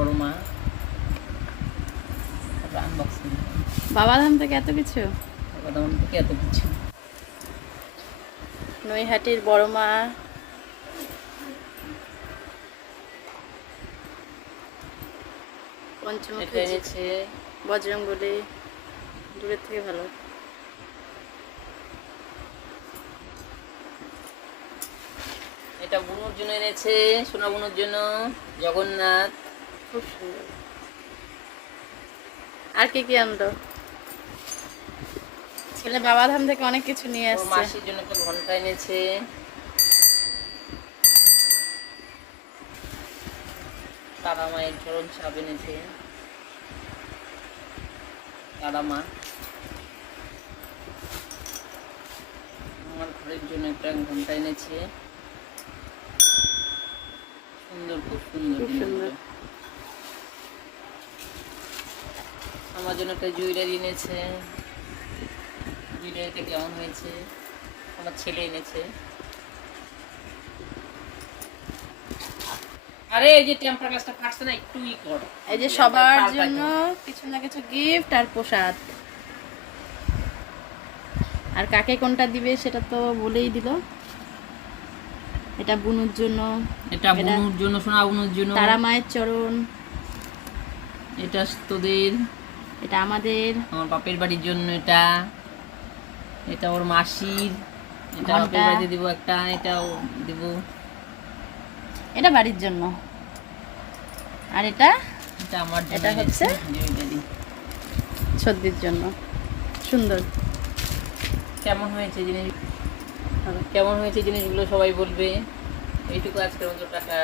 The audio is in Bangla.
বড় মা। আনবক্সিং বাবাধাম থেকে এত কিছু, বাবাধাম থেকে এত কিছু। নৈহাটির বড় মা, পঞ্চমুখী এনেছে বজরঙ্গলি, দূরের থেকে ভালো। এটা বুনুর জন্য এনেছে, সোনা বুনুর জন্য, জগন্নাথ। খুব সুন্দর। আর কি কি আনলো? ছেলে বাবাধাম থেকে অনেক কিছু নিয়ে ওর আসছে। মাসির জন্য একটা ঘন্টা এনেছে, তারা মায়ের চরণ ছাপ এনেছে, তারা মা। আমার ঘরের জন্য একটা ঘন্টা এনেছে, সুন্দর, খুব সুন্দর, খুব সুন্দর। আমার জন্য একটা জুয়েলারি এনেছে, জুয়েলারিটা কেমন হয়েছে, আমার ছেলে এনেছে। আরে এই যে টেম্পার গ্লাসটা ফাটছে না, একটু ই কর। এই যে সবার জন্য কিছু না কিছু গিফট আর প্রসাদ। আর কাকে কোনটা দিবে সেটা তো বলেই দিল। এটা বুনুর জন্য, এটা বুনুর জন্য, সোনা বুনুর জন্য, তারা মায়ের চরণ। এটা তোদের, এটা আমাদের, আমার বাপের বাড়ির জন্য। এটা এটা ওর মাসির, এটা ঘন্টা। বাপের বাড়িতে দিব একটা, এটাও দিব। এটা বাড়ির জন্য। আর এটা এটা আমার জন্য, এটা হচ্ছে জুয়েলারি। সর্দির জন্য। সুন্দর। কেমন হয়েছে জিনিস, কেমন হয়েছে জিনিসগুলো সবাই বলবে। এইটুকু আজকের মতো, টাকা।